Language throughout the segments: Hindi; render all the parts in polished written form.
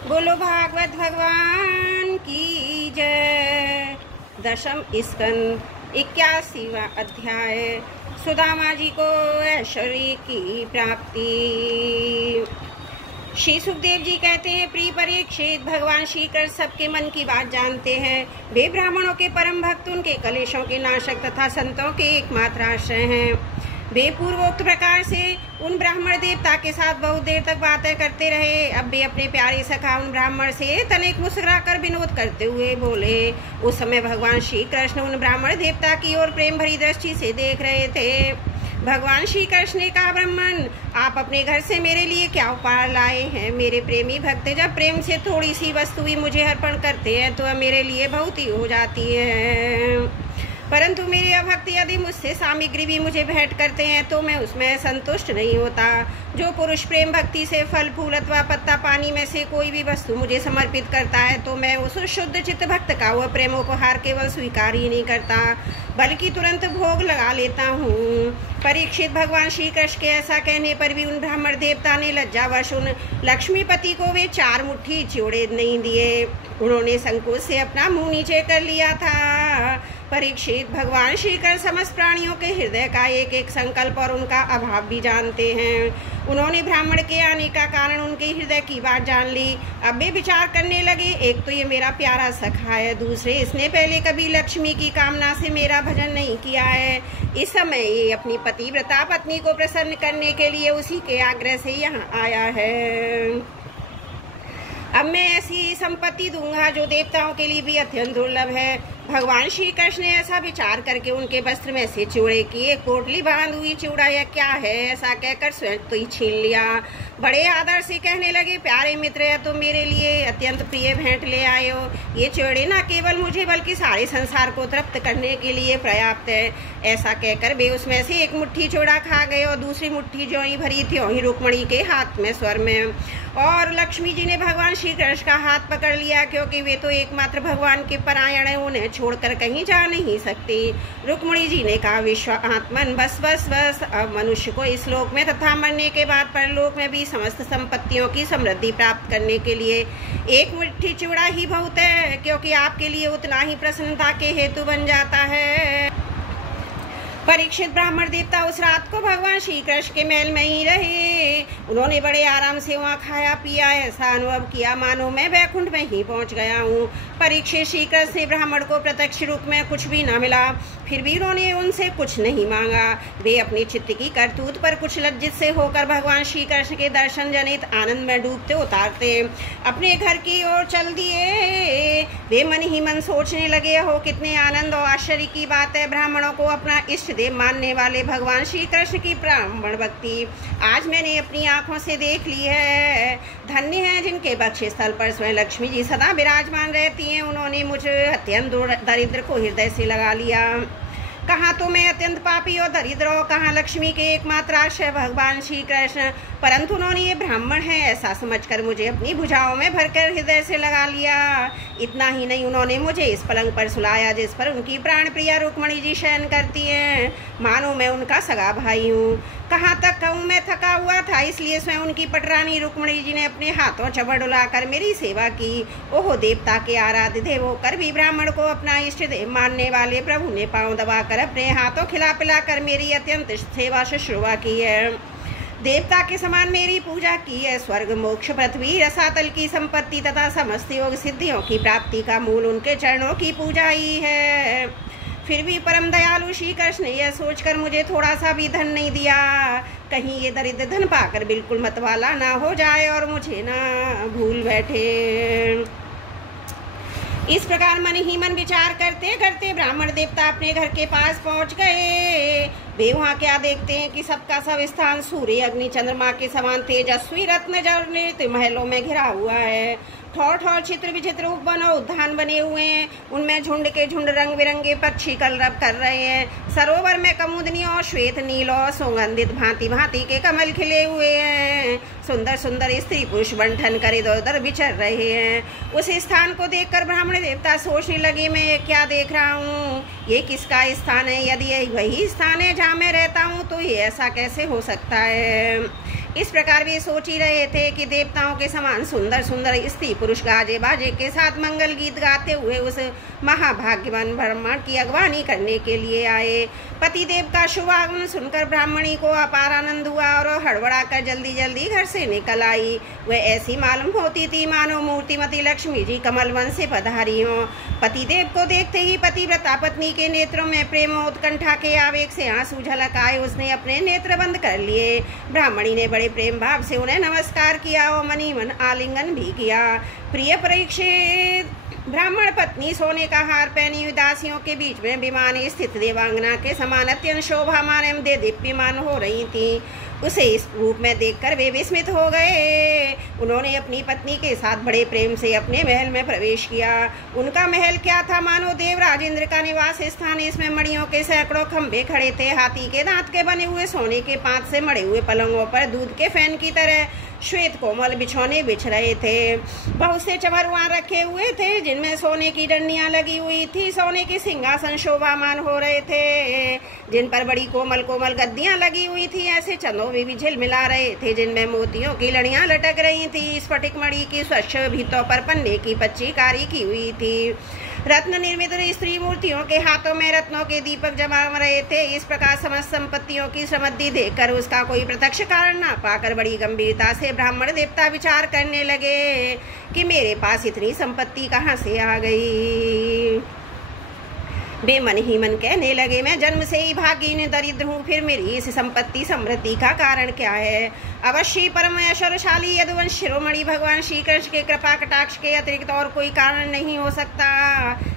बोलो भागवत भगवान की जय। दशम स्कंद 81वां अध्याय। सुदामा जी को ऐश्वर्य की प्राप्ति। श्री सुखदेव जी कहते हैं, प्रिय परीक्षित, भगवान श्री कृष्ण सबके मन की बात जानते हैं। वे ब्राह्मणों के परम भक्त, उनके कलेशों के नाशक तथा संतों के एकमात्र आश्रय हैं। वे पूर्वोक्त प्रकार से उन ब्राह्मण देवता के साथ बहुत देर तक बातें करते रहे। अब वे अपने प्यारे सखा उन ब्राह्मण से तनिक मुस्कुराकर विनोद करते हुए बोले। उस समय भगवान श्री कृष्ण उन ब्राह्मण देवता की ओर प्रेम भरी दृष्टि से देख रहे थे। भगवान श्री कृष्ण ने कहा, ब्राह्मण, आप अपने घर से मेरे लिए क्या उपहार लाए हैं? मेरे प्रेमी भक्त जब प्रेम से थोड़ी सी वस्तु भी मुझे अर्पण करते हैं तो मेरे लिए बहुत ही हो जाती है, परंतु मेरे अभक्त यदि मुझसे सामग्री भी मुझे भेंट करते हैं तो मैं उसमें संतुष्ट नहीं होता। जो पुरुष प्रेम भक्ति से फल फूल अथवा पत्ता पानी में से कोई भी वस्तु मुझे समर्पित करता है तो मैं उस शुद्ध चित्त भक्त का वह प्रेम उपहार केवल स्वीकार ही नहीं करता बल्कि तुरंत भोग लगा लेता हूँ। परीक्षित, भगवान श्री कृष्ण के ऐसा कहने पर भी उन ब्राह्मण देवता ने लज्जावश उन लक्ष्मीपति को वे 4 मुट्ठी चिवड़े नहीं दिए। उन्होंने संकोच से अपना मुंह नीचे कर लिया था। परीक्षित, भगवान श्री कृष्ण समस्त प्राणियों के हृदय का एक एक संकल्प और उनका अभाव भी जानते हैं। उन्होंने ब्राह्मण के आने का कारण उनके हृदय की बात जान ली। अब वे विचार करने लगे, एक तो ये मेरा प्यारा सखा है, दूसरे इसने पहले कभी लक्ष्मी की कामना से मेरा भजन नहीं किया है। इस समय ये अपनी पतिव्रता पत्नी को प्रसन्न करने के लिए उसी के आग्रह से यहाँ आया है। अब मैं ऐसी संपत्ति दूंगा जो देवताओं के लिए भी अत्यंत दुर्लभ है। भगवान श्री कृष्ण ने ऐसा विचार करके उनके वस्त्र में से चिवड़े की एक पोटली बांध हुई चिवड़ा यह क्या है ऐसा कहकर स्वयं तो ही छीन लिया। बड़े आदर से कहने लगे, प्यारे मित्र, यह तो मेरे लिए अत्यंत प्रिय भेंट ले आए हो। ये चिवड़े न केवल मुझे बल्कि सारे संसार को तृप्त करने के लिए पर्याप्त है। ऐसा कहकर वे उसमें से एक मुट्ठी चिवड़ा खा गए और दूसरी मुट्ठी जो ही भरी थी वही रुक्मणी के हाथ में स्वर में। और लक्ष्मी जी ने भगवान श्री कृष्ण का हाथ पकड़ लिया, क्योंकि वे तो एकमात्र भगवान के परायण है, उन्हें छोड़कर कहीं जा नहीं सकती। रुक्मणी जी ने कहा, विश्वात्मन, बस बस बस, अब मनुष्य को इस लोक में तथा मरने के बाद परलोक में भी समस्त संपत्तियों की समृद्धि प्राप्त करने के लिए एक मुट्ठी चिवड़ा ही बहुत है, क्योंकि आपके लिए उतना ही प्रसन्नता के हेतु बन जाता है। परीक्षित, ब्राह्मण देवता उस रात को भगवान श्री कृष्ण के महल में ही रहे। उन्होंने बड़े आराम से वहाँ खाया पिया, ऐसा अनुभव किया मानो मैं वैकुंठ में ही पहुँच गया हूँ। परीक्षित, श्री कृष्ण से ब्राह्मण को प्रत्यक्ष रूप में कुछ भी न मिला, फिर भी उन्होंने उनसे कुछ नहीं मांगा। वे अपनी चित्त की करतूत पर कुछ लज्जित से होकर भगवान श्री कृष्ण के दर्शन जनित आनंद में डूबते उतारते अपने घर की ओर चल दिए। वे मन ही मन सोचने लगे, हो कितने आनंद और आश्चर्य की बात है, ब्राह्मणों को अपना इष्ट देव मानने वाले भगवान श्री कृष्ण की ब्राह्मण भक्ति आज मैंने अपनी आंखों से देख ली है। धन्य है जिनके बक्षे स्थल पर स्वयं लक्ष्मी जी सदा विराजमान रहती हैं। उन्होंने मुझे अत्यंत दरिद्र को हृदय से लगा लिया। कहाँ तो मैं अत्यंत पापी और दरिद्र और कहाँ लक्ष्मी के एकमात्र आश्रय भगवान श्री कृष्ण, परंतु उन्होंने ये ब्राह्मण है ऐसा समझकर मुझे अपनी भुजाओं में भरकर हृदय से लगा लिया। इतना ही नहीं, उन्होंने मुझे इस पलंग पर सुलाया जिस पर उनकी प्राण प्रिया रुक्मणी जी शयन करती हैं, मानो मैं उनका सगा भाई हूँ। कहाँ तक कहूँ, मैं थका हुआ था, इसलिए स्वयं उनकी पटरानी रुक्मणी जी ने अपने हाथों चबड़ डुलाकर मेरी सेवा की। ओहो, देवता के आराध्य देव होकर भी ब्राह्मण को अपना इष्ट देव मानने वाले प्रभु ने पांव दबाकर अपने हाथों खिला पिला कर मेरी अत्यंत सेवा शुश्रूषा की है। देवता के समान मेरी पूजा की है। स्वर्ग मोक्ष पृथ्वी रसातल की संपत्ति तथा समस्त योग सिद्धियों की प्राप्ति का मूल उनके चरणों की पूजा ही है। फिर भी परम दयालु श्री कृष्ण ने यह सोचकर मुझे थोड़ा सा भी धन नहीं दिया, कहीं ये दरिद्र धन पाकर बिल्कुल मतवाला ना हो जाए और मुझे ना भूल बैठे। इस प्रकार मन ही मन विचार करते करते ब्राह्मण देवता अपने घर के पास पहुंच गए। वे वहाँ क्या देखते हैं कि सबका सब स्थान सूर्य अग्नि चंद्रमा के समान तेजस्वी रत्न जड़ित महलों में घिरा हुआ है। ठौर ठौर चित्र विचित्र उपवन और उद्यान बने हुए हैं, उनमें झुंड के झुंड रंग बिरंगे पक्षी कलरव कर रहे हैं। सरोवर में कुमुदनी और श्वेत नील और सुगंधित भांति भांति के कमल खिले हुए हैं। सुंदर सुंदर स्त्री पुरुष बंठन कर इधर उधर विचर रहे हैं। उस स्थान को देखकर ब्राह्मण देवता सोचने लगे, मैं ये क्या देख रहा हूँ, ये किसका स्थान है? यदि यही वही स्थान है जहाँ मैं रहता हूँ तो ये ऐसा कैसे हो सकता है? इस प्रकार वे सोच ही रहे थे कि देवताओं के समान सुंदर सुंदर स्त्री पुरुष गाजे बाजे के साथ मंगल गीत गाते हुए उस महाभाग्यवान ब्राह्मण की अगवानी करने के लिए आए। पतिदेव का शुभ आगमन सुनकर ब्राह्मणी को अपार आनंद हुआ और हड़बड़ा कर जल्दी जल्दी घर से निकल आई। वह ऐसी मालूम होती थी मानो मूर्तिमती लक्ष्मी जी कमल वन से पधारी हों। पतिदेव को देखते ही पतिव्रता पत्नी के नेत्रों में प्रेम और उत्कंठा के आवेग से आंसू झलक आए। उसने अपने नेत्र बंद कर लिए। ब्राह्मणी ने बड़े प्रेम भाव से उन्हें नमस्कार किया और मनी मन आलिंगन भी किया। प्रिय परीक्षित, ब्राह्मण पत्नी सोने का हार पहनी हुई दासियों के बीच में विमान स्थित देवांगना के समान अत्यंत शोभामान एवं दीप्यमान हो रही थी। उसे इस रूप में देखकर वे विस्मित हो गए। उन्होंने अपनी पत्नी के साथ बड़े प्रेम से अपने महल में प्रवेश किया। उनका महल क्या था, मानो देवराज इंद्र का निवास स्थान। इसमें मणियों के सैकड़ों खंभे खड़े थे। हाथी के दांत के बने हुए सोने के पांत से मड़े हुए पलंगों पर दूध के फैन की तरह श्वेत कोमल बिछौने बिछ रहे थे। बहुत से चमर वहाँ रखे हुए थे जिनमें सोने की डंडियां लगी हुई थी। सोने के सिंहासन शोभामान हो रहे थे जिन पर बड़ी कोमल कोमल गद्दियां लगी हुई थी। ऐसे चंदों में भी झिलमिला रहे थे जिनमें मोतियों की लड़ियां लटक रही थी। स्फटिक मणि की स्वच्छ भीतों पर पन्ने की पच्ची कारी की हुई थी। रत्न निर्मित स्त्री मूर्तियों के हाथों में रत्नों के दीपक जमा रहे थे। इस प्रकार समस्त संपत्तियों की समृद्धि देखकर उसका कोई प्रत्यक्ष कारण न पाकर बड़ी गंभीरता से ब्राह्मण देवता विचार करने लगे कि मेरे पास इतनी संपत्ति कहाँ से आ गई। वे मन ही मन कहने लगे, मैं जन्म से ही भाग्यहीन दरिद्र हूँ, फिर मेरी इस संपत्ति समृद्धि का कारण क्या है। अवश्य परम ऐश्वर्यशाली यदुवंश शिरोमणि भगवान श्री कृष्ण के कृपा कटाक्ष के अतिरिक्त और कोई कारण नहीं हो सकता।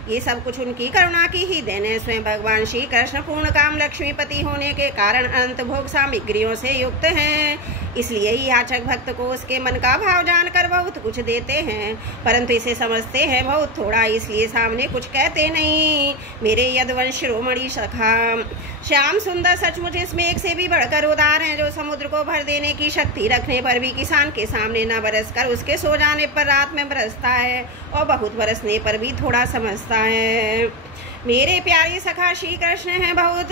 ये सब कुछ उनकी करुणा की ही देन है। स्वयं भगवान श्री कृष्ण पूर्ण काम लक्ष्मीपति होने के कारण अनंत भोग सामग्रियों से युक्त हैं। इसलिए ही याचक भक्त को उसके मन का भाव जानकर बहुत कुछ देते हैं, परंतु इसे समझते हैं बहुत थोड़ा, इसलिए सामने कुछ कहते नहीं। मेरे यदुवंश शिरोमणि सखा, श्याम सुंदर सचमुच इसमें एक से भी बढ़कर उदार हैं, जो समुद्र को भर देने की शक्ति रखने पर भी किसान के सामने न बरसकर उसके सो जाने पर रात में बरसता है और बहुत बरसने पर भी थोड़ा समझता है। मेरे प्यारे सखा श्री कृष्ण हैं बहुत,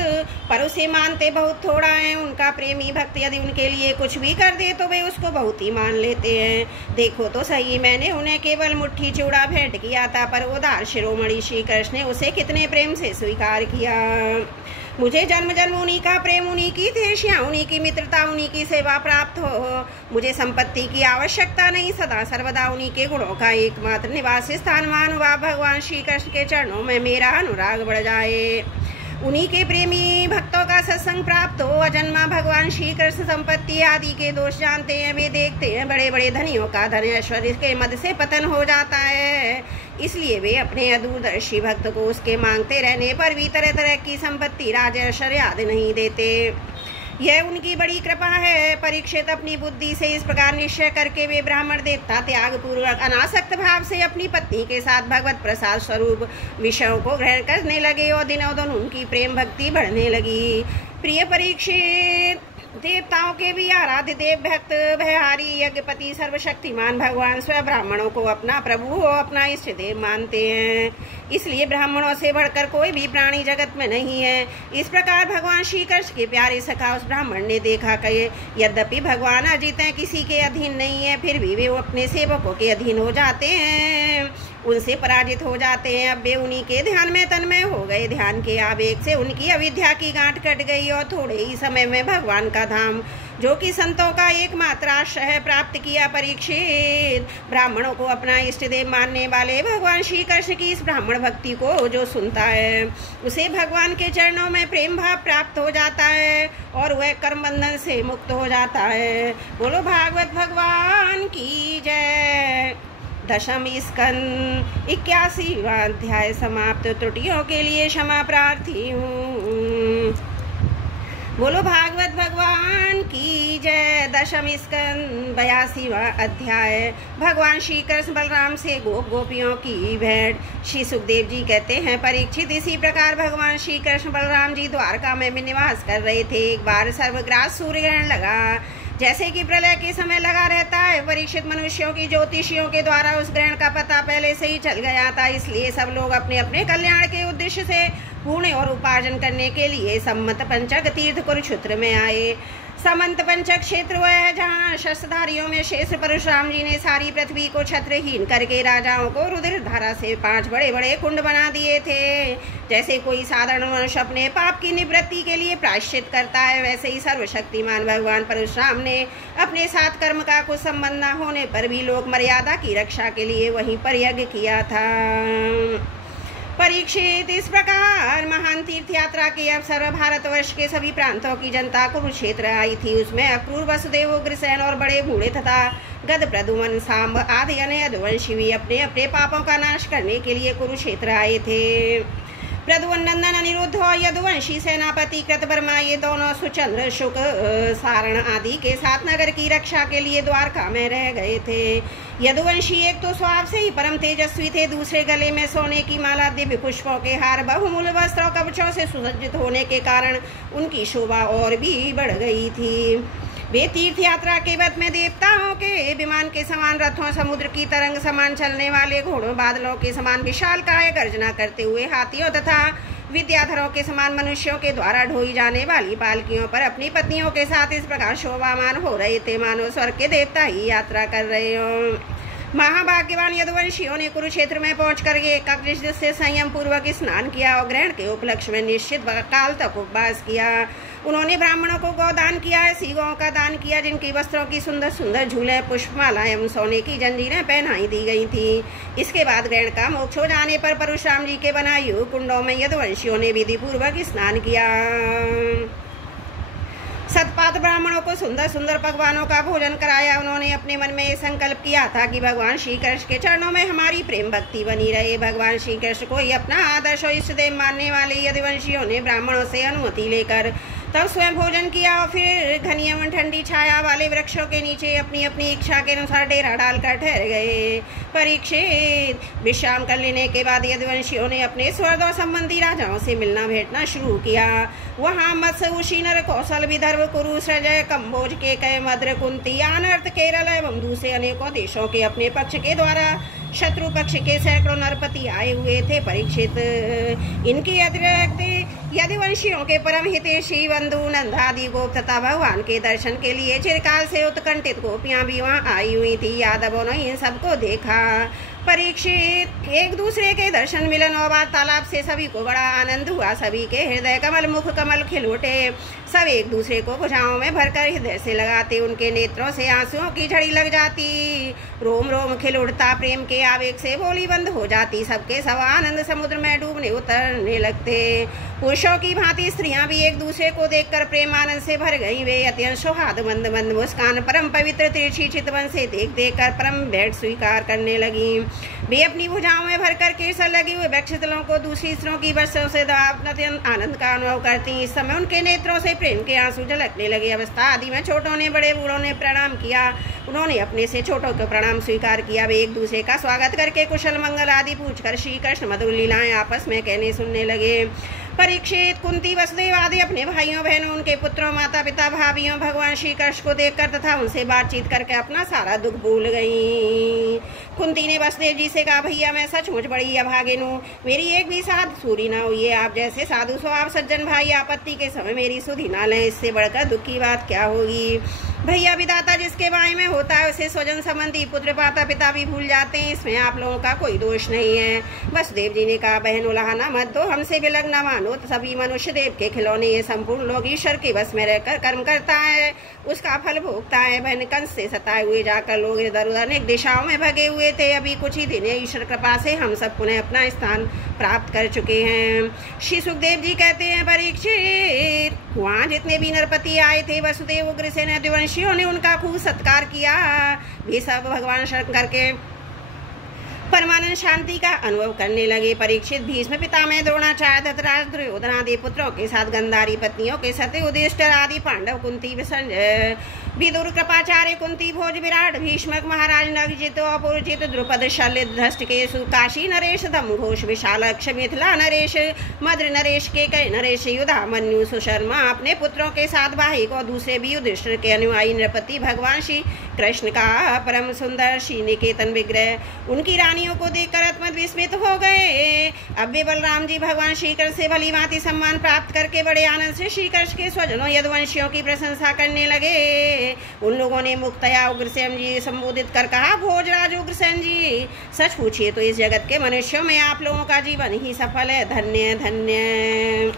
पर उसे मानते बहुत थोड़ा हैं। उनका प्रेमी भक्त यदि उनके लिए कुछ भी कर दे तो वे उसको बहुत ही मान लेते हैं। देखो तो सही, मैंने उन्हें केवल मुट्ठी चूड़ा भेंट किया था, पर उदार शिरोमणि श्री कृष्ण ने उसे कितने प्रेम से स्वीकार किया। मुझे जन्म जन्म उन्हीं का प्रेम, उन्हीं की देशियाँ, उन्हीं की मित्रता, उन्हीं की सेवा प्राप्त हो। मुझे संपत्ति की आवश्यकता नहीं, सदा सर्वदा उन्हीं के गुणों का एकमात्र निवास स्थान महानुभाव भगवान श्री कृष्ण के चरणों में मेरा अनुराग बढ़ जाए। उन्हीं के प्रेमी भक्तों का सत्संग प्राप्त हो। अजन्मा भगवान श्री कृष्ण संपत्ति आदि के दोष जानते हैं। वे देखते हैं बड़े बड़े धनियों का धन ऐश्वर्य के मद से पतन हो जाता है, इसलिए वे अपने अदूरदर्शी भक्त को उसके मांगते रहने पर भी तरह तरह की संपत्ति राज ऐश्वर्य आदि नहीं देते। यह उनकी बड़ी कृपा है। परीक्षित, अपनी बुद्धि से इस प्रकार निश्चय करके वे ब्राह्मण देवता त्याग पूर्वक अनासक्त भाव से अपनी पत्नी के साथ भगवत प्रसाद स्वरूप विषयों को ग्रहण करने लगे और दिनों दिन उनकी प्रेम भक्ति बढ़ने लगी। प्रिय परीक्षित, देवताओं के भी आराध्य देव भक्त भयहारी यज्ञपति सर्वशक्तिमान भगवान स्वयं ब्राह्मणों को अपना प्रभु और अपना इष्ट देव मानते हैं, इसलिए ब्राह्मणों से बढ़कर कोई भी प्राणी जगत में नहीं है। इस प्रकार भगवान श्री कृष्ण के प्यारे सखा उस ब्राह्मण ने देखा कि यद्यपि भगवान अजित हैं, किसी के अधीन नहीं है, फिर भी वे अपने सेवकों के अधीन हो जाते हैं, उनसे पराजित हो जाते हैं। अब वे उन्हीं के ध्यान में तन्मय हो गए। ध्यान के आवेग से उनकी अविद्या की गांठ कट गई और थोड़े ही समय में भगवान का धाम, जो कि संतों का एकमात्र आश्रय है, प्राप्त किया। परीक्षित, ब्राह्मणों को अपना इष्ट देव मानने वाले भगवान श्री कृष्ण की इस ब्राह्मण भक्ति को जो सुनता है, उसे भगवान के चरणों में प्रेम भाव प्राप्त हो जाता है और वह कर्म बंधन से मुक्त हो जाता है। बोलो भागवत भगवान की जय। दशम स्कंद 81वां अध्याय समाप्त। त्रुटियों के लिए क्षमा प्रार्थी हूँ। बोलो भागवत भगवान की जय। दशम स्कंद 82वां अध्याय। भगवान श्री कृष्ण बलराम से गोपियों की भेंट। श्री सुखदेव जी कहते हैं, परीक्षित, इसी प्रकार भगवान श्री कृष्ण बलराम जी द्वारका में निवास कर रहे थे। एक बार सर्वग्रास सूर्य ग्रहण लगा, जैसे कि प्रलय के समय लगा रहता है। परीक्षित, मनुष्यों की ज्योतिषियों के द्वारा उस ग्रहण का पता पहले से ही चल गया था, इसलिए सब लोग अपने अपने कल्याण के उद्देश्य से पुण्य और उपार्जन करने के लिए सम्मत पंचक तीर्थ कुरुक्षेत्र में आए। समंत पंचक क्षेत्र वह है जहाँ शस्त्रधारियों में शेष परशुराम जी ने सारी पृथ्वी को छत्रहीन करके राजाओं को रुधिर धारा से 5 बड़े बड़े कुंड बना दिए थे। जैसे कोई साधारण मनुष्य अपने पाप की निवृत्ति के लिए प्रायश्चित करता है, वैसे ही सर्वशक्तिमान भगवान परशुराम ने अपने साथ कर्म का कुछ संबंध न होने पर भी लोक मर्यादा की रक्षा के लिए वहीं पर यज्ञ किया था। परीक्षित, इस प्रकार महान तीर्थ यात्रा के अवसर भारतवर्ष के सभी प्रांतों की जनता कुरुक्षेत्र आई थी। उसमें अक्रूर, वसुदेव, उग्रसेन और बड़े बूढ़े तथा गद, प्रद्युम्न, सांब आदि अन्य यदुवंशी भी अपने अपने पापों का नाश करने के लिए कुरुक्षेत्र आए थे। प्रद्युम्न नंदन अनिरुद्ध और यदुवंशी सेनापति कृतवर्मा ये दोनों सुचंद्र, शुक, सारण आदि के साथ नगर की रक्षा के लिए द्वारका में रह गए थे। यदुवंशी एक तो स्वभाव से ही परम तेजस्वी थे, दूसरे गले में सोने की माला, दिव्य पुष्पों के हार, बहुमूल्य वस्त्र और कवचों से सुसज्जित होने के कारण उनकी शोभा और भी बढ़ गई थी। वे तीर्थ यात्रा के वक्त में देवताओं के विमान के समान रथों, समुद्र की तरंग समान चलने वाले घोड़ों, बादलों के समान विशालकाय गर्जना करते हुए हाथियों तथा विद्याधरों के समान मनुष्यों के द्वारा ढोई जाने वाली पालकियों पर अपनी पत्नियों के साथ इस प्रकार शोभामान हो रहे थे मानो स्वर्ग के देवता ही यात्रा कर रहे हों। महाभाग्यवान यदुवंशियों ने कुरुक्षेत्र में पहुंचकर एकाग्र से संयम पूर्वक स्नान किया और ग्रहण के उपलक्ष्य में निश्चित काल तक उपवास किया। उन्होंने ब्राह्मणों को गौदान किया, ऐसी गौ का दान किया जिनकी वस्त्रों की सुंदर सुंदर झूले, पुष्पमाला एवं सोने की जंजीरें पहनाई दी गई थी। इसके बाद ग्रहण का मोक्ष हो जाने पर परशुराम जी के बनाए हुए कुंडों में यदुवंशियों ने विधि पूर्वक स्नान किया। सतपात ब्राह्मणों को सुंदर सुंदर पकवानों का भोजन कराया। उन्होंने अपने मन में ये संकल्प किया था कि भगवान श्री कृष्ण के चरणों में हमारी प्रेम भक्ति बनी रहे। भगवान श्री कृष्ण को ही अपना आदर्श और इष्टदेव मानने वाले यदुवंशियों ने ब्राह्मणों से अनुमति लेकर तब स्वयं भोजन किया और फिर घनी एवं ठंडी छाया वाले वृक्षों के नीचे अपनी अपनी इच्छा के अनुसार डेरा डालकर ठहर गए। परीक्षित, विश्राम कर लेने के बाद यदुवंशियों ने अपने स्वर्गों संबंधी राजाओं से मिलना भेंटना शुरू किया। वहाँ मत्स्य, उशी, नर, कौशल, विदर्भ, कुरु, सृजय, कम्बोज, केकय, मद्र, कुंती, अनर्थ, केरल एवं दूसरे अनेकों देशों के अपने पक्ष के द्वारा शत्रु पक्ष के सैकड़ों नरपति आए हुए थे। परीक्षित, इनकी अतिरिक्त यदुवंशियों के परम हितैषी बंधु नंदादि गोप तथा भगवान के दर्शन के लिए चिरकाल से उत्कंठित गोपियां भी वहां आई हुई थी। यादवों ने इन सबको देखा। परीक्षित, एक दूसरे के दर्शन, मिलन और वार्तालाप से सभी को बड़ा आनंद हुआ। सभी के हृदय कमल, मुख कमल खिल उठे। सब एक दूसरे को भुजाओं में भरकर हृदय से लगाते। उनके नेत्रों से आंसुओं की झड़ी लग जाती। रोम रोम खिल उठता। प्रेम के आवेग से बोली बंद हो जाती। सबके सब आनंद समुद्र में डूबने उतरने लगते। पुरुषों की भांति स्त्रियां भी एक दूसरे को देखकर प्रेम आनंद से भर गई। वे अत्यंत सौहार्द मंद मंद मुस्कान परम पवित्र तिरछी चितवन से देख देख कर परम भेंट स्वीकार करने लगी। वे अपनी भुजाओं में भरकर केसर लगे हुए वक्षस्थलों को दूसरी स्त्रियों की वर्षों से अत्यंत आनंद का अनुभव करती। इस समय उनके नेत्रों से प्रेम के आंसू झलकने लगे। अवस्था आदि में छोटों ने बड़े बूढ़ों ने प्रणाम किया। उन्होंने अपने से छोटों को प्रणाम स्वीकार किया। वे एक दूसरे का स्वागत करके कुशल मंगल आदि पूछकर श्री कृष्ण मधुर लीलाएं आपस में कहने सुनने लगे। परीक्षित, कुंती, वसुदेव आदि अपने भाइयों बहनों, उनके पुत्रों, माता पिता, भाभियों भगवान श्री कृष्ण को देखकर तथा उनसे बातचीत करके अपना सारा दुख भूल गई। कुंती ने वसुदेव जी से कहा, भैया मैं सचमुच बड़ी अभागिन हूँ। मेरी एक भी साध सूरी ना हुई है। आप जैसे साधु स्वभाव सज्जन भाई आपत्ति के समय मेरी सुधि ना लें। इससे बढ़कर दुख की बात क्या होगी। भैया, विधाता जिसके बाई में होता है उसे स्वजन संबंधी, पुत्र, माता पिता भी भूल जाते हैं। इसमें आप लोगों का कोई दोष नहीं है। वसुदेव जी ने कहा, बहन उलाहना मत दो, हमसे विलग न मानो। सभी मनुष्य देव के खिलौने। ये संपूर्ण लोग ईश्वर के बस में रहकर कर्म करता है, उसका फल भोगता है। बहन, कंस से सताए हुए जाकर लोग इधर उधर अनेक दिशाओं में भगे हुए थे। अभी कुछ ही दिन ईश्वर कृपा से हम सब पुनः अपना स्थान प्राप्त कर चुके हैं। श्री सुखदेव जी कहते हैं, परीक्षित, वहाँ जितने भी नरपति आए थे, वसुदेव, उग्रसेन, यदुवंशियों ने उनका खूब सत्कार किया। वे सब भगवान शंकर के परमानंद शांति का अनुभव करने लगे। परीक्षित, भीष्म, पितामह, द्रोणाचार्य, धृतराष्ट्र, दुर्योधन आदि पुत्रों के साथ गांधारी पत्नियों के साथ युधिष्ठिर आदि पांडव, कुंती, संजय, विदुर, कृपाचार्य, कुंती, भोज, विराट, भीष्मक, महाराज नवजित, अपुरजित, द्रुपद, शल्य, धृष्टकेशु, काशी नरेश, दमघोष, विशालक्ष, मिथिला नरेश, मद्र नरेश, केकय नरेश, युधामन्यु, सुशर्मा अपने पुत्रों के साथ वाहिक और दूसरे भी युधिष्ठिर के अनुयायी नृपति भगवान श्री कृष्ण का परम सुंदर श्री निकेतन विग्रह, उनकी रानी प्राणियों को देखकर अत्यंत विस्मित हो गए। अब वे बलराम जी भगवान श्री कृष्ण से भली भांति सम्मान प्राप्त करके बड़े आनंद से श्री कृष्ण के स्वजनों यदुवंशियों की प्रशंसा करने लगे। उन लोगों ने मुक्तया उग्रसेन जी संबोधित कर कहा, भोजराज उग्रसेन जी, सच पूछिए तो इस जगत के मनुष्यों में आप लोगों का जीवन ही सफल है। धन्य धन्य,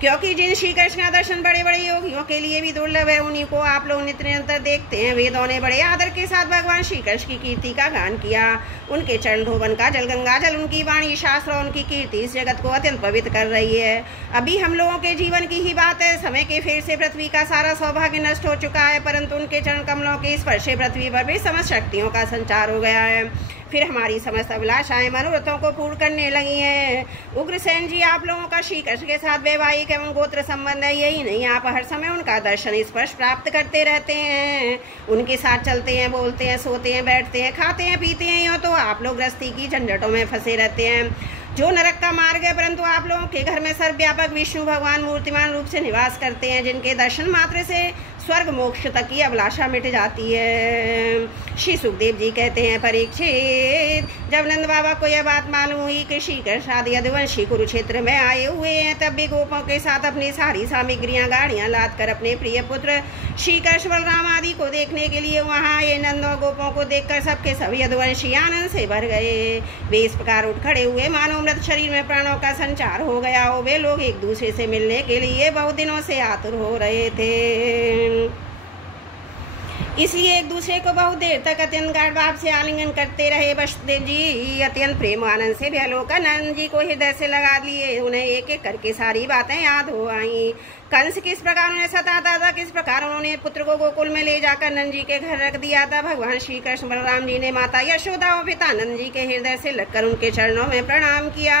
क्योंकि जिन श्री कृष्ण का दर्शन बड़े बड़े योगियों के लिए भी दुर्लभ है, उन्हीं को आप लोग नित्य निरंतर देखते हैं। वेदों ने बड़े आदर के साथ भगवान श्री कृष्ण की कीर्ति का गान किया। उनके चरण धोवन का जल गंगा जल, उनकी वाणी शास्त्र और उनकी कीर्ति इस जगत को अत्यंत पवित्र कर रही है। अभी हम लोगों के जीवन की ही बात है, समय के फेर से पृथ्वी का सारा सौभाग्य नष्ट हो चुका है, परंतु उनके चरण कमलों के स्पर्श से पृथ्वी पर भी समस्त शक्तियों का संचार हो गया है। फिर हमारी समस्त अभिलाषाएं मनोरथों को पूर्ण करने लगी हैं। उग्रसेन जी, आप लोगों का श्री कृष्ण के साथ वैवाहिक एवं गोत्र संबंध है। यही नहीं, आप हर समय उनका दर्शन स्पर्श प्राप्त करते रहते हैं। उनके साथ चलते हैं, बोलते हैं, सोते हैं, बैठते हैं, खाते हैं, पीते हैं। यूँ तो आप लोग गृहस्थी की झंझटों में फंसे रहते हैं, जो नरक का मार्ग है, परंतु आप लोगों के घर में सर्वव्यापक विष्णु भगवान मूर्तिमान रूप से निवास करते हैं, जिनके दर्शन मात्र से स्वर्ग मोक्ष तक की अभिलाषा मिट जाती है। श्री सुखदेव जी कहते हैं, परीक्षित, जब नंद बाबा को यह बात मालूम हुई कि श्री कृष्ण आदि यदुवंशी कुरुक्षेत्र में आए हुए हैं, तब भी गोपों के साथ अपनी सारी सामग्रियां गाड़ियां लाद कर अपने प्रिय पुत्र श्री कृष्ण बलराम आदि को देखने के लिए वहां आए। नंद और गोपों को देखकर सबके सभी यदुवंशी आनंद से भर गए। वे इस प्रकार उठ खड़े हुए मानो मृत शरीर में प्राणों का संचार हो गया हो। वे लोग एक दूसरे से मिलने के लिए बहुत दिनों से आतुर हो रहे थे, इसलिए एक दूसरे को बहुत देर तक अत्यंत गाढ़ भाव से आलिंगन करते रहे। वसुदेव जी अत्यंत प्रेम आनंद से भ्यालोकानंद जी को हृदय से लगा लिए। उन्हें एक एक करके सारी बातें याद हो आई। कंस किस प्रकार उन्हें सताता था, किस प्रकार उन्होंने पुत्र को गोकुल में ले जाकर नंद जी के घर रख दिया था। भगवान श्री कृष्ण बलराम जी ने माता यशोदा और पिता नंद जी के हृदय से लगकर उनके चरणों में प्रणाम किया।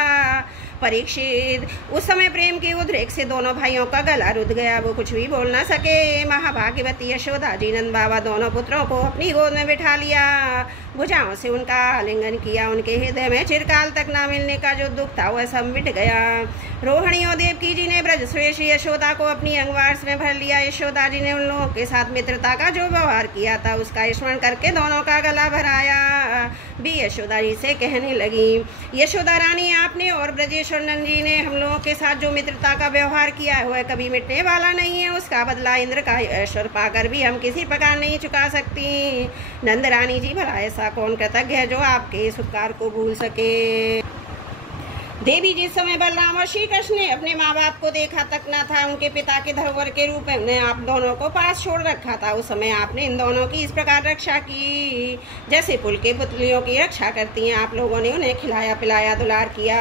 परीक्षित, उस समय प्रेम के उद्रेक से दोनों भाइयों का गला रुध गया, वो कुछ भी बोल न सके। महाभाग्यवती यशोदा जी नंद बाबा दोनों पुत्रों को अपनी गोद में बिठा लिया, भुजाओं से उनका आलिंगन किया। उनके हृदय में चिरकाल तक ना मिलने का जो दुख था वह सब मिट गया। रोहिणी और देवकी जी ने ब्रजश्रेष्ठी यशोदा को अपनी अंगवास में भर लिया। यशोदा जी ने उन लोगों के साथ मित्रता का जो व्यवहार किया था उसका स्मरण करके दोनों का गला भराया। भी यशोदा जी से कहने लगी, यशोदा रानी, आपने और ब्रजेश्वर नंद जी ने हम लोगों के साथ जो मित्रता का व्यवहार किया है वह कभी मिटने वाला नहीं है। उसका बदला इंद्र का ऐश्वर्य पाकर भी हम किसी प्रकार नहीं चुका सकती। नंद रानी जी, भला ऐसा कौन कृतज्ञ है जो आपके इस उपकार को भूल सके। देवी, जिस समय बलराम और श्री कृष्ण ने अपने माँ बाप को देखा तक न था, उनके पिता के धरोहर के रूप में उन्हें आप दोनों को पास छोड़ रखा था, उस समय आपने इन दोनों की इस प्रकार रक्षा की जैसे पुल के पुतलियों की रक्षा करती हैं। आप लोगों ने उन्हें खिलाया पिलाया, दुलार किया,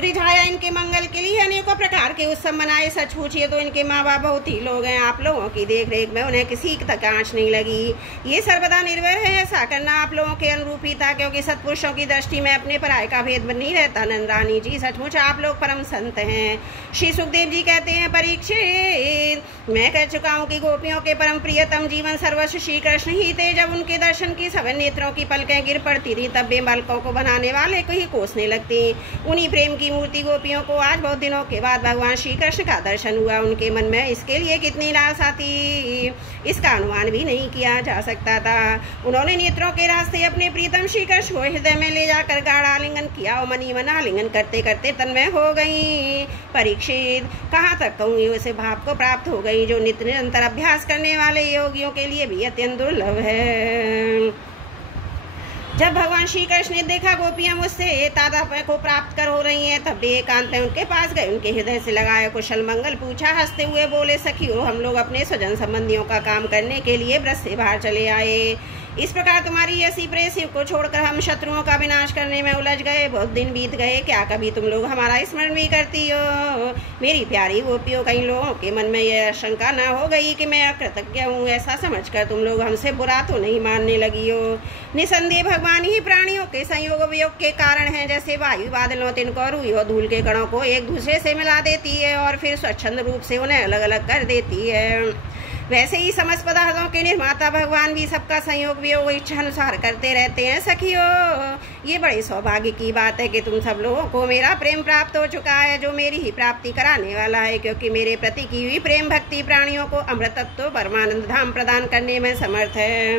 रिझाया। इनके मंगल के लिए अनेकों प्रकार के उत्सव मनाए। सच पूछिए तो इनके माँ बाप बहुत ही लोग हैं। आप लोगों की देख रेख में उन्हें किसी तक आंच नहीं लगी। ये सर्वदा निर्भय है। ऐसा करना आप लोगों के अनुरूप ही था, क्योंकि सत्पुरुषों की दृष्टि में अपने पराये का भेद नहीं रहता। नंद रानी जी, सचमुच आप लोग परम संत हैं। श्री सुखदेव जी कहते हैं, परीक्षित, मैं कह चुका हूँ कि गोपियों के परम प्रियतम जीवन सर्वस्व श्री कृष्ण ही थे। जब उनके दर्शन की सभी नेत्रों की पलकें गिर पड़ती थी, तब वे बालकों को बनाने वाले को ही कोसने लगती। उन्हीं प्रेम की मूर्ति गोपियों को आज बहुत दिनों के बाद भगवान श्री कृष्ण का दर्शन हुआ। उनके मन में इसके लिए कितनी लालसा थी, इसका अनुमान भी नहीं किया जा सकता था। उन्होंने नेत्रों के रास्ते अपने प्रीतम श्री कृष्ण को हृदय में ले जाकर गाढ़ आलिंगन किया और मनी मन आलिंगन करते करते तन्मय हो गई। परीक्षित, कहाँ तक कहूँगी, उसे भाव को प्राप्त हो गई जो नित्य निरंतर अभ्यास करने वाले योगियों के लिए भी अत्यंत दुर्लभ है। जब भगवान श्री कृष्ण ने देखा गोपियां मुझसे तादात्म्य को प्राप्त कर हो रही हैं, तब वे एकांत में उनके पास गए, उनके हृदय से लगाया, कुशल मंगल पूछा। हंसते हुए बोले, सखियों, हम लोग अपने स्वजन संबंधियों का काम करने के लिए ब्रज से बाहर चले आए। इस प्रकार तुम्हारी ऐसी प्रेसी को छोड़कर हम शत्रुओं का विनाश करने में उलझ गए। बहुत दिन बीत गए, क्या कभी तुम लोग हमारा स्मरण भी करती हो? मेरी प्यारी गोपियों, कई लोगों के मन में यह आशंका न हो गई कि मैं अकृतज्ञ हूँ। ऐसा समझकर तुम लोग हमसे बुरा तो नहीं मानने लगी हो। निसंदेह भगवान ही प्राणियों के संयोग वियोग के कारण हैं। जैसे वायु बादलों, तिनकों, रुई और धूल के कणों को एक दूसरे से मिला देती है और फिर स्वच्छंद रूप से उन्हें अलग अलग कर देती है, वैसे ही समस्त पदार्थों के निर्माता भगवान भी सबका संयोग वियोग इच्छा अनुसार करते रहते हैं। सखियों, ये बड़ी सौभाग्य की बात है कि तुम सब लोगों को मेरा प्रेम प्राप्त हो चुका है, जो मेरी ही प्राप्ति कराने वाला है, क्योंकि मेरे प्रति की हुई प्रेम भक्ति प्राणियों को अमृतत्व परमानंद धाम प्रदान करने में समर्थ है।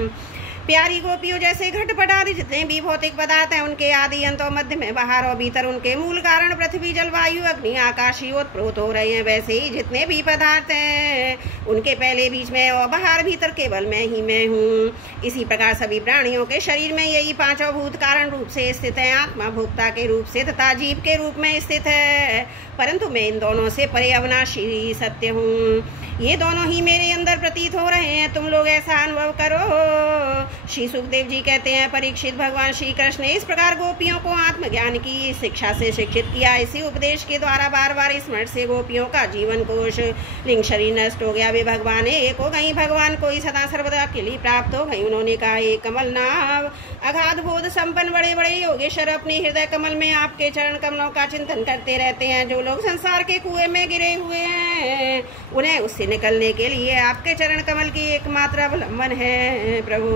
प्यारी गोपियों, जैसे घटपट आदि जितने भी भौतिक पदार्थ हैं उनके आदि अंत और मध्य में, बाहर और भीतर उनके मूल कारण पृथ्वी जलवायु अग्नि आकाशीय ओतप्रोत हो रहे हैं, वैसे ही जितने भी पदार्थ हैं उनके पहले बीच में और बाहर भीतर केवल मैं ही मैं हूँ। इसी प्रकार सभी प्राणियों के शरीर में यही पांचों भूत कारण रूप से स्थित है, आत्मा भोक्ता के रूप से तथा जीव के रूप में स्थित है, परंतु मैं इन दोनों से परे अविनाशी सत्य हूँ। ये दोनों ही मेरे अंदर प्रतीत हो रहे हैं, तुम लोग ऐसा अनुभव करो। श्री सुखदेव जी कहते हैं, परीक्षित, भगवान श्री कृष्ण ने इस प्रकार गोपियों को आत्मज्ञान की शिक्षा से शिक्षित किया। इसी उपदेश के द्वारा बार बार स्मरण से गोपियों का जीवन कोश लिंग शरीर नष्ट हो गया, वे भगवान एक हो गई, भगवान को ही सदा सर्वदा के लिए प्राप्त हो गई। उन्होंने कहा, एक कमल नाभ अगाध बोध संपन्न बड़े बड़े योगेश्वर अपने हृदय कमल में आपके चरण कमलों का चिंतन करते रहते हैं। जो लोग संसार के कुएं में गिरे हुए हैं उन्हें उससे निकलने के लिए आपके चरण कमल की एकमात्र अवलंबन है। प्रभु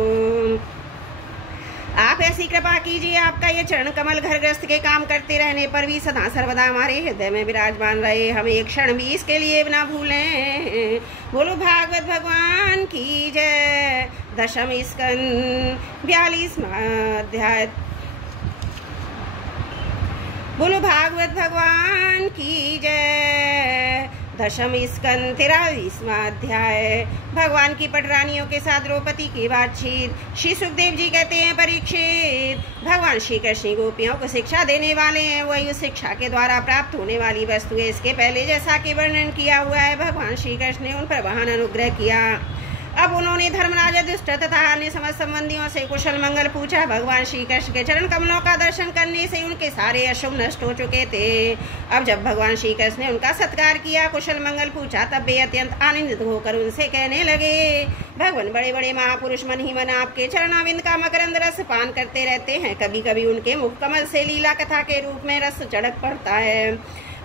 आप ऐसी कृपा कीजिए, आपका ये चरण कमल घर गृहस्थ के काम करते रहने पर भी सदा सर्वदा हमारे हृदय में विराजमान रहे, हम एक क्षण भी इसके लिए ना भूलें। बोलो भागवत भगवान की जय। दशम स्कंद 42वां अध्याय। बोलो भागवत भगवान की जय। दशम स्कंद 43वां अध्याय। भगवान की पटरानियों के साथ द्रौपदी की बातचीत। श्री सुखदेव जी कहते हैं, परीक्षित, भगवान श्री कृष्ण गोपियों को शिक्षा देने वाले हैं, वही उस शिक्षा के द्वारा प्राप्त होने वाली वस्तु है। इसके पहले जैसा कि वर्णन किया हुआ है, भगवान श्री कृष्ण ने उन पर महान अनुग्रह किया। अब उन्होंने धर्मराज दुष्ट तथा अन्य समस्त संबंधियों से कुशल मंगल पूछा। भगवान श्री कृष्ण के चरण कमलों का दर्शन करने से उनके सारे अशुभ नष्ट हो चुके थे। अब जब भगवान श्री कृष्ण ने उनका सत्कार किया, कुशल मंगल पूछा, तब वे अत्यंत आनंदित होकर उनसे कहने लगे, भगवान बड़े बड़े महापुरुष मन ही मन आपके चरणाविंद का मकरंद रस पान करते रहते हैं। कभी कभी उनके मुख कमल से लीला कथा के रूप में रस चढ़क पड़ता है।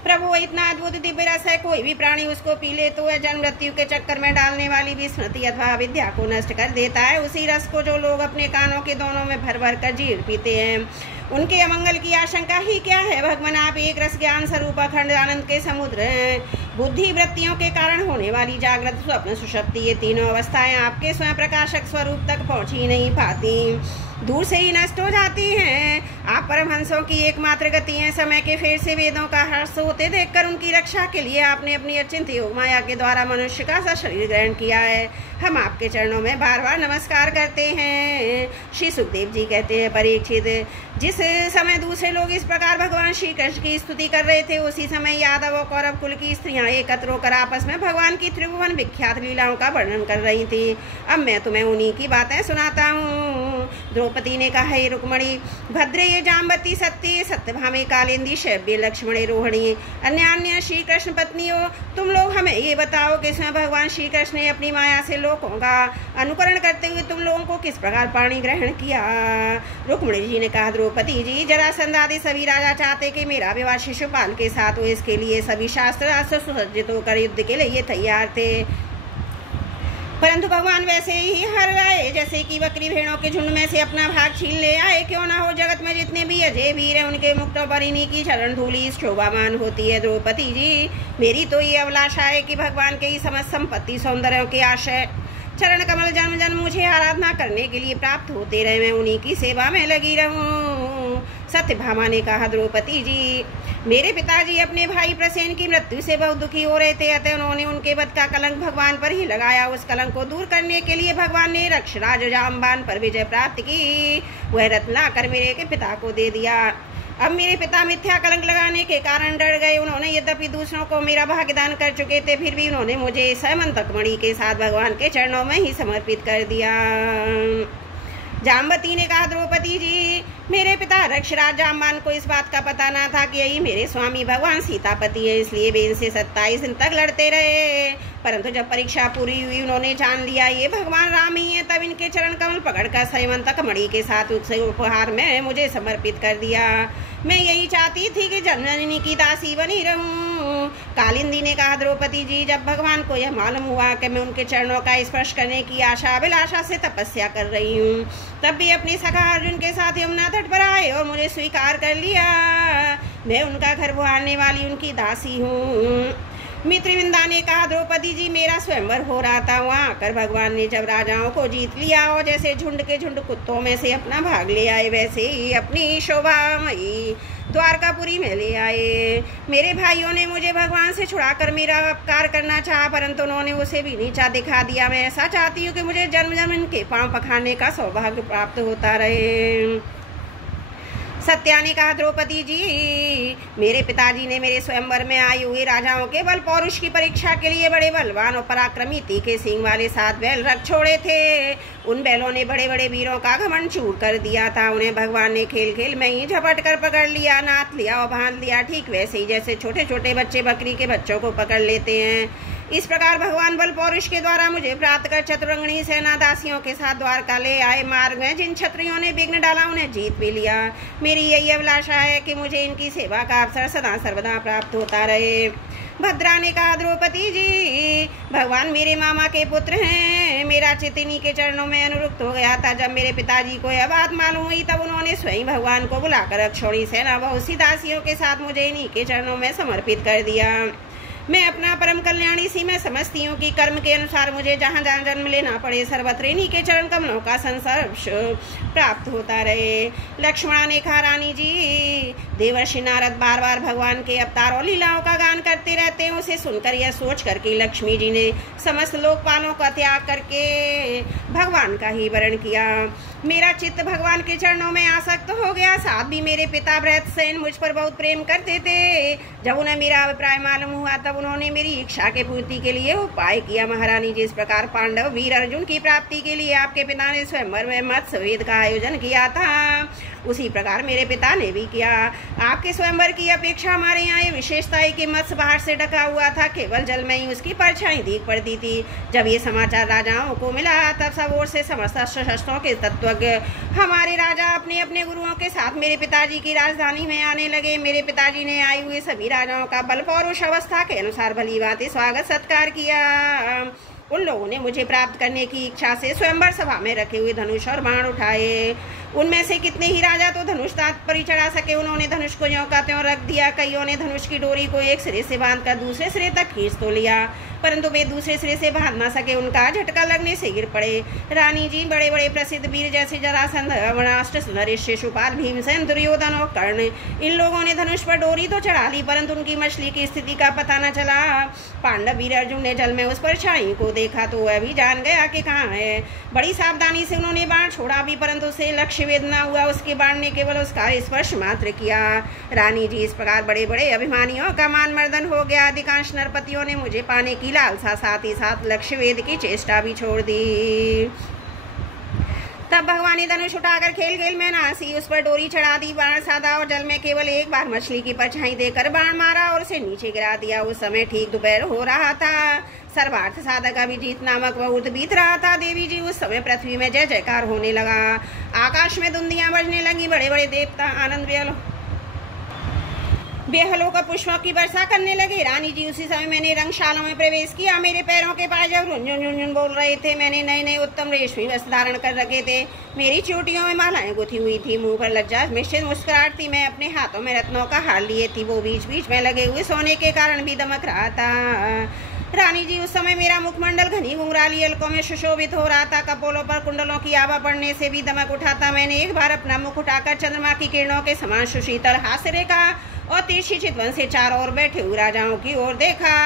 प्रभु इतना अद्भुत दिव्य रस है, कोई भी प्राणी उसको पी ले तो वह जन्म मृत्यु के चक्कर में डालने वाली विस्मृति अथवा विद्या को नष्ट कर देता है। उसी रस को जो लोग अपने कानों के दोनों में भर भर कर जीव पीते हैं, उनके अमंगल की आशंका ही क्या है। भगवान आप एक रस ज्ञान स्वरूप अखंड आनंद के समुद्र हैं। बुद्धि वृत्तियों के कारण होने वाली जागृत, स्वप्न, सुषुप्ति, ये तीनों अवस्थाएं आपके स्वयं प्रकाशक स्वरूप तक पहुंच ही नहीं पाती, दूर से ही नष्ट हो जाती हैं। आप परमहंसों की एकमात्र गति हैं। समय के फेर से वेदों का हर्ष होते देखकर उनकी रक्षा के लिए आपने अपनी अचिंत्य योग माया के द्वारा मनुष्य का सा शरीर ग्रहण किया है। हम आपके चरणों में बार बार नमस्कार करते हैं। श्री सुखदेव जी कहते हैं, परीक्षित, जिस समय दूसरे लोग इस प्रकार भगवान श्री कृष्ण की स्तुति कर रहे थे, उसी समय यादव और कौरव कुल की स्त्रियां एकत्र होकर आपस में भगवान की त्रिभुवन विख्यात लीलाओं का वर्णन कर रही थी। अब मैं तुम्हें उन्हीं की बातें सुनाता हूँ। द्रौपदी ने कहा, हे रुक्मणी, भद्रे, ये जाम्बती, सत्य, सत्यभामे, कालिंदी, शैव्य, लक्ष्मणी, रोहिणी, अन्य श्री कृष्ण पत्नियों, तुम लोग हमें ये बताओ कि इसमें भगवान श्री कृष्ण ने अपनी माया से लोगों का अनुकरण करते हुए तुम लोगों को किस प्रकार पाणी ग्रहण किया। रुक्मणी जी ने कहा, द्रौपदी जी, जरासंध आदि सभी राजा चाहते कि मेरा विवाह शिशुपाल के साथ हो। इसके लिए सभी शास्त्र सुसज्जित होकर युद्ध के लिए तैयार थे, परंतु भगवान वैसे ही हर गए जैसे कि बकरी भेड़ों के झुंड में से अपना भाग छीन ले आए। क्यों ना हो, जगत में जितने भी अजय वीर हैं उनके मुक्तों पर इन्हीं की चरण धूलि शोभामान होती है। द्रौपदी जी, मेरी तो ये अभिलाषा है कि भगवान के ही समस्त संपत्ति सौंदर्यों के आशय चरण कमल जन्म जन्म मुझे आराधना करने के लिए प्राप्त होते रहे, मैं उन्हीं की सेवा में लगी रहूं। सत्यभामा ने कहा, द्रौपदी जी, मेरे पिताजी अपने भाई प्रसेन की मृत्यु से बहुत दुखी हो रहे थे, अतः उन्होंने उनके वध का कलंक भगवान पर ही लगाया। उस कलंक को दूर करने के लिए भगवान ने रक्षराज जामबान पर विजय प्राप्त की। वह रत्न लाकर मेरे पिता को दे दिया। अब मेरे पिता मिथ्या कलंक लगाने के कारण डर गए। उन्होंने यद्यपि दूसरों को मेरा भाग्यदान कर चुके थे, फिर भी उन्होंने मुझे सैमंतक मणि के साथ भगवान के चरणों में ही समर्पित कर दिया। जाम्बती ने कहा, द्रौपदी जी, मेरे पिता रक्षराज जामबान को इस बात का पता ना था कि यही मेरे स्वामी भगवान सीतापति है, इसलिए वे इनसे 27 दिन तक लड़ते रहे। परंतु जब परीक्षा पूरी हुई, उन्होंने जान लिया ये भगवान राम ही है, तब इनके चरण कमल पकड़कर सैमंतक मणि के साथ उससे उपहार में मुझे समर्पित कर दिया। मैं यही चाहती थी कि जननी की दासी बनी रहूं। कालिंदी ने कहा, द्रौपदी जी, जब भगवान को यह मालूम हुआ कि मैं उनके चरणों का स्पर्श करने की आशा अभिलाषा से तपस्या कर रही हूँ, तब भी अपने सखा अर्जुन के साथ यमुना तट पर आए और मुझे स्वीकार कर लिया। मैं उनका घर बुहारने वाली उनकी दासी हूँ। मित्रविंदा ने कहा, द्रौपदी जी मेरा स्वयंवर हो रहा था, वहाँ आकर भगवान ने जब राजाओं को जीत लिया और जैसे झुंड के झुंड कुत्तों में से अपना भाग ले आए, वैसे ही अपनी शोभामयी द्वारकापुरी में ले आए। मेरे भाइयों ने मुझे भगवान से छुड़ाकर मेरा अपकार करना चाहा, परंतु उन्होंने उसे भी नीचा दिखा दिया। मैं ऐसा चाहती हूँ कि मुझे जन्म जन्म इनके पांव पखाने का सौभाग्य प्राप्त होता रहे। सत्या ने कहा, द्रौपदी जी मेरे पिताजी ने मेरे स्वयंवर में आए हुए राजाओं के बल पौरुष की परीक्षा के लिए बड़े बलवान और पराक्रमी तीखे सींग वाले 7 बैल रख छोड़े थे। उन बैलों ने बड़े बड़े वीरों का घमंड चूर कर दिया था। उन्हें भगवान ने खेल खेल में ही झपट कर पकड़ लिया, नाथ लिया और बांध लिया, ठीक वैसे ही जैसे छोटे छोटे बच्चे बकरी के बच्चों को पकड़ लेते हैं। इस प्रकार भगवान बल पौरुष के द्वारा मुझे प्राप्त कर चतुरंगणी सेना दासियों के साथ द्वारका ले आए। मार्ग में जिन क्षत्रियों ने विघ्न डाला उन्हें जीत भी लिया। मेरी यही अभिलाषा है कि मुझे इनकी सेवा का अवसर सदा सर्वदा प्राप्त होता रहे। भद्रा ने कहा, द्रौपदी जी भगवान मेरे मामा के पुत्र हैं। मेरा चित्त इन्हीं के चरणों में अनुरुक्त हो गया था। जब मेरे पिताजी को यह बात मालूम हुई तब उन्होंने स्वयं भगवान को बुलाकर अक्षौणी सेना बहुत सी दासियों के साथ मुझे इन्हीं के चरणों में समर्पित कर दिया। मैं अपना परम कल्याणी सी मैं समझती हूँ कि कर्म के अनुसार मुझे जहाँ जहाँ जन्म लेना पड़े सर्वत्र इन्हीं के चरण कमलों का संसर्श प्राप्त होता रहे। लक्ष्मणा ने कहा, रानी जी देवर्षि नारद बार बार भगवान के अवतार और लीलाओं का गान करते रहते हैं। उसे सुनकर यह सोच करके लक्ष्मी जी ने समस्त लोकपालों का त्याग करके भगवान का ही वरण किया। मेरा चित्त भगवान के चरणों में आसक्त हो गया। साथ भी मेरे पिता बृहस्सेन मुझ पर बहुत प्रेम करते थे। जब उन्हें मेरा अभिप्राय मालूम हुआ तब उन्होंने मेरी इच्छा के पूर्ति के लिए उपाय किया। महारानी जी, इस प्रकार पांडव वीर अर्जुन की प्राप्ति के लिए आपके पिता ने स्वयंवर में मत्स्यवेद का आयोजन किया था, उसी प्रकार मेरे पिता ने भी किया। आपके स्वयंवर की अपेक्षा हमारे यहाँ ये विशेषता है कि मत्स्य बाहर से ढका हुआ था, केवल जल में ही उसकी परछाई दिख पड़ती थी। जब ये समाचार राजाओं को मिला तब सब ओर से समस्त शस्त्रों के तत्वज्ञ हमारे राजा अपने अपने गुरुओं के साथ मेरे पिताजी की राजधानी में आने लगे। मेरे पिताजी ने आए हुए सभी राजाओं का बल पौरुष अवस्था के अनुसार भली भांति स्वागत सत्कार किया। उन लोगों ने मुझे प्राप्त करने की इच्छा से स्वयंवर सभा में रखे हुए धनुष और बाण उठाए। उनमें से कितने ही राजा तो धनुष पर ही चढ़ा सके, उन्होंने धनुष को ज्यों का त्यों रख दिया। कईयों ने धनुष की डोरी को एक सिरे से बांधकर दूसरे सिरे तक खींच तो लिया, परंतु वे दूसरे सिरे से बांध न सके, उनका झटका लगने से गिर पड़े। रानी जी, बड़े बड़े प्रसिद्ध वीर जैसे जरासंध, रावणाष्ट, नरेश, शिशुपाल, भीमसेन, दुर्योधन और कर्ण, इन लोगों ने धनुष पर डोरी तो चढ़ा ली, परंतु उनकी मछली की स्थिति का पता न चला। पांडव वीर अर्जुन ने जल में उस परछाई को देखा तो वह भी जान गया कि कहाँ है। बड़ी सावधानी से उन्होंने बाण छोड़ा भी, परंतु उसे लक्ष्य वेद न हुआ। उसके बाण ने केवल उसका स्पर्श मात्र किया। रानी जी, इस प्रकार बड़े बड़े अभिमानियों का मान मर्दन हो गया। अधिकांश नरपतियों ने मुझे पाने की लालसा, साथ ही साथ लक्ष्य वेद की चेष्टा भी छोड़ दी। तब भगवान ने धनुष उठाकर खेल खेल में नासी उस पर डोरी चढ़ा दी, बाण साधा और जल में केवल एक बार मछली की परछाई देकर बाण मारा और उसे नीचे गिरा दिया। उस समय ठीक दोपहर हो रहा था। सर्वार्थ साधक अभिजीत नामक बहुत बीत रहा था। देवी जी, उस समय पृथ्वी में जय जयकार होने लगा। आकाश में धुंदियां बजने लगी। बड़े बड़े देवता आनंद बेहलों का पुष्पों की वर्षा करने लगे। रानी जी, उसी समय मैंने रंगशाला में प्रवेश किया। मेरे पैरों के पास जब रुंझुन रुंझुन बोल रहे थे। मैंने नए नए उत्तम रेशमी वस्त्र धारण कर रखे थे। मेरी चोटियों में मालाएं गुथी हुई थी। मुंह पर लज्जा मिश्रित मुस्कुराहट थी। मैं अपने हाथों में रत्नों का हार लिए थी, वो बीच बीच में लगे हुए सोने के कारण भी दमक रहा था। रानी जी, उस समय मेरा मुखमंडल घनी घुंघराली अलकों में सुशोभित हो रहा था। कपोलों पर कुंडलों की आभा पड़ने से भी दमक उठा था। मैंने एक बार अपना मुख उठाकर चंद्रमा की किरणों के समान सुशीतल हास्य रेखा और तिरछी चितवन से चारों ओर बैठे हुए राजाओं की ओर देखा।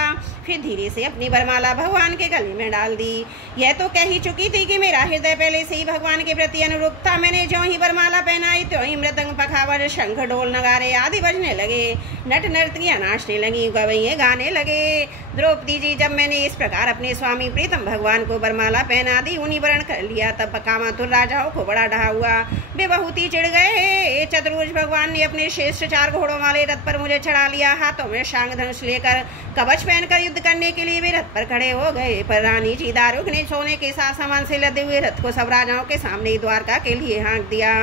फिर धीरे से अपनी वरमाला भगवान के गले में डाल दी। यह तो कह ही चुकी थी कि मेरा हृदय पहले से ही भगवान के प्रति अनुरूप था। मैंने ज्यों ही वरमाला पहनाई त्यों ही मृदंग, पखावर, शंख, ढोल, नगारे आदि बजने लगे। नट नर्तकियां नाचने लगी, गवैये गाने लगे। द्रौपदी जी, जब मैंने इस प्रकार अपने स्वामी प्रीतम भगवान को वरमाला पहना दी, उन्हीं वरण कर लिया, तब कामातुर राजाओं को बड़ा डहा हुआ। वे बहुत ही चिढ़ गए। चतुर्भुज भगवान ने अपने श्रेष्ठ 4 घोड़ों वाले रथ पर मुझे चढ़ा लिया। हाथों में शांग धनुष लेकर कवच पहनकर युद्ध करने के लिए वे रथ पर खड़े हो गए। पर रानी जी, दारुक ने सोने के साथ सामान से लदे हुए रथ को सब राजाओं के सामने द्वारका के लिए हाँक दिया।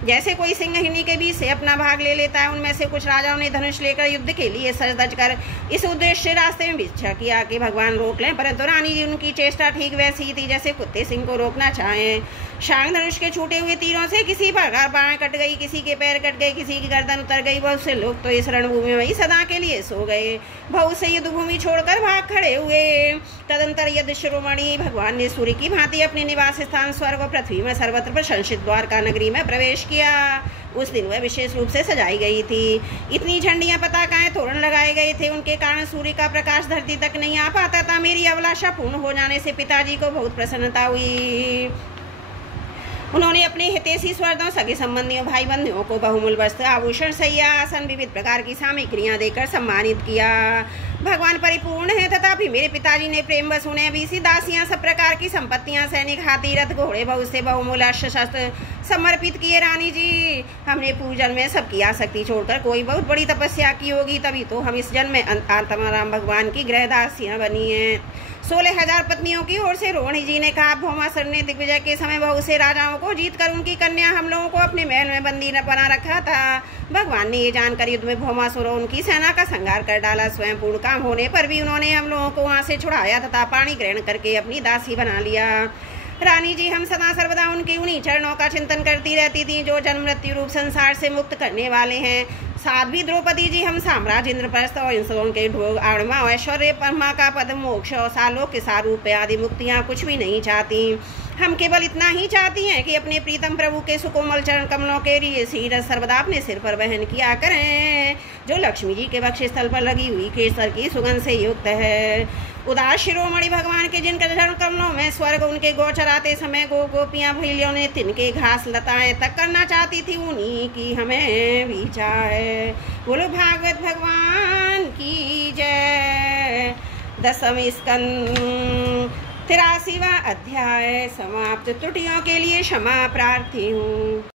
जैसे कोई सिंहहिनी के बीच से अपना भाग ले लेता है। उनमें से कुछ राजाओं ने धनुष लेकर युद्ध के लिए सज धज कर इस उद्देश्य से रास्ते में इच्छा किया कि भगवान रोक लें, परंतु रानी जी, उनकी चेष्टा ठीक वैसी ही थी जैसे कुत्ते सिंह को रोकना चाहें। शांग धनुष के छूटे हुए तीरों से किसी पर बाएं कट गई, किसी के पैर कट गए, किसी की गर्दन उतर गई। बहुत से लोग तो इस रणभूमि में ही सदा के लिए सो गए। बहुत से युद्ध भूमि छोड़कर भाग खड़े हुए। तदंतर यदि शिरोमणि भगवान ने सूर्य की भांति अपने निवास स्थान स्वर्ग और पृथ्वी में सर्वत्र प्रशंसित द्वारका नगरी में प्रवेश किया। उस दिन वह विशेष रूप से सजाई गई थी। इतनी झंडियां, पताकाएं, तोरण लगाए गए थे, उनके कारण सूर्य का प्रकाश धरती तक नहीं आ पाता था। मेरी अभिलाषा पूर्ण हो जाने से पिताजी को बहुत प्रसन्नता हुई। उन्होंने अपने हितैषी स्वर्गों, सगे संबंधियों, भाई बंधुओं को बहुमूल्य वस्त्र, आभूषण, शैया, आसन, विविध प्रकार की सामग्रियां देकर सम्मानित किया। भगवान परिपूर्ण है, तथापि मेरे पिताजी ने प्रेमवश उन्हें भी सी दासियां, सब प्रकार की संपत्तियां, सैनिक, हाथी, रथ, घोड़े, बहुत से बहुमूल्य अस्त्र शस्त्र समर्पित किए। रानी जी, हमने पूर्व जन्म में सबकी आसक्ति छोड़कर कोई बहुत बड़ी तपस्या की होगी, तभी तो हम इस जन्म में आत्माराम भगवान की गृहदासियां बनी हैं। 16,000 पत्नियों की ओर से रोहिणी जी ने कहा, भौमासुर ने दिग्विजय के समय बहुत से राजाओं को जीतकर उनकी कन्या हम लोगों को अपने महल में बंदी बना रखा था। भगवान ने ये जानकर युद्ध में भौमासुर और उनकी सेना का संहार कर डाला। स्वयं पूर्ण काम होने पर भी उन्होंने हम लोगों को वहां से छुड़ाया तथा पानी ग्रहण करके अपनी दासी बना लिया। रानी जी, हम सदा सर्वदा उनकी उन्हीं चरणों का चिंतन करती रहती थी जो जन्म मृत्यु रूप संसार से मुक्त करने वाले हैं। साध्वी द्रौपदी जी, हम साम्राज्य, इंद्रप्रस्थ और इंद्रों के ढोग, आड़मा, ऐश्वर्य, परमा का पद, मोक्ष और सालोक के सारूप आदि मुक्तियां कुछ भी नहीं चाहती। हम केवल इतना ही चाहती हैं कि अपने प्रीतम प्रभु के सुकोमल चरण कमलों के लिए शीरस सर्वदा अपने सिर पर वहन किया करें, जो लक्ष्मी जी के वक्षस्थल पर लगी हुई केसर की सुगंध से युक्त है। उदास शिरोमणि भगवान के जिनके चरण कमलों में स्वर्ग उनके गोचर आते समय गोपियां भैलियों ने तिनके घास लताएं तक करना चाहती थी, उन्हीं की हमें भी चाहे। बोलो भागवत भगवान की जय। 10वें स्कंद 83वां अध्याय समाप्त। त्रुटियों के लिए क्षमा प्रार्थी हूँ।